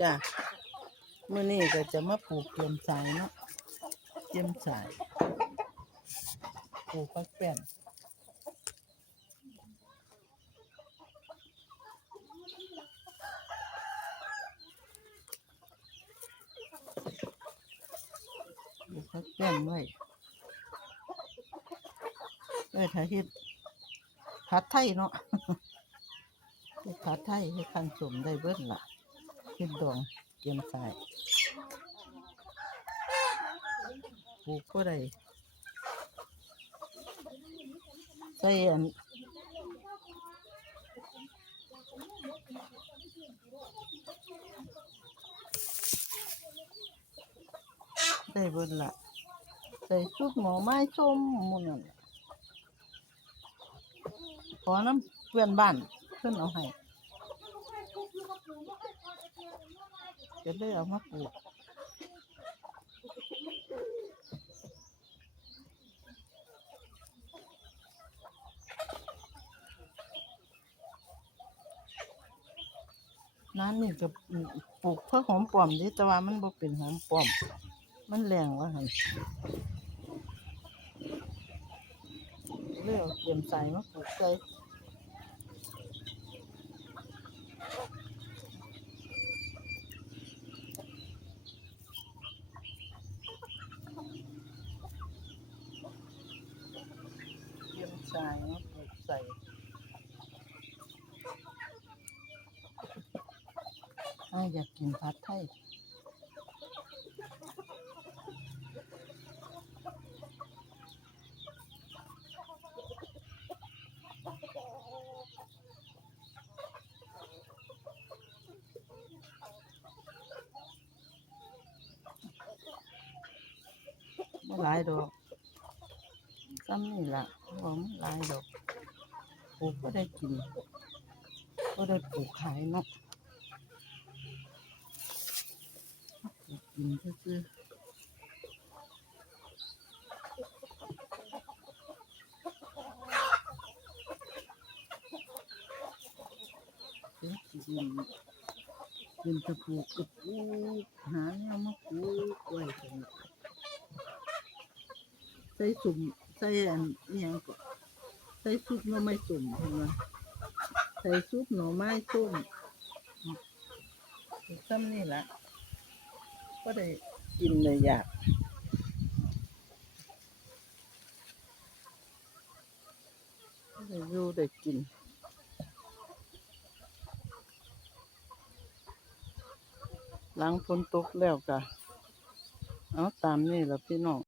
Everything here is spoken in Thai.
จ้ะมื้อนี้ก็จะมาปลูกเตรียมสายเนาะเตรียมสายปลูกผักแป้นปลูกผักแป้นไว้เอ้ยถ้าเฮ็ดผัดไทยเนาะผัดไทยให้คันสมได้เบิดล่ะ เฮ็ดดองเตรียมสายปลูกก็ได้ใส่อันได้เบิดล่ะใส่ซุปหน่อไม้ส้มมุนนั่นขอน้ำเพื่อนบ้านเพิ่นเอาให้ จะได้เอามาปลูกนั้นนี่ก็ปลูกเพื่อหอมปลอมดิแต่ว่ามันบ่เป็นหอมปลอม มันแรงว่าหันเลยเอาเตรียมใส่มาปลูกใส่ เตรียมใส่มาปลูกใส่อ้ายอยากกินผัดไทยไม่หลายดอก ซ้ำนี่ละบ่ไม่หลายดอกปลูกก็ได้กินก็ได้ปลูกขายเนาะกินซื่อเดี๋ยวสิกินกินตะปูกตะปูหาแนวมาปลูกไว้เถอะนใส่สุ่ม ใส่อันอหยังก็ใส่ซุปหน่อไม้สุ่มเห็นไหมใส่ซุปหน่อไม้ส้มซ้ำนี่แหละก็ได้กินเลยอยากก็ได้อยู่ได้กินหลังฝนตกแล้วก็เอาตามนี่แหละพี่น้อง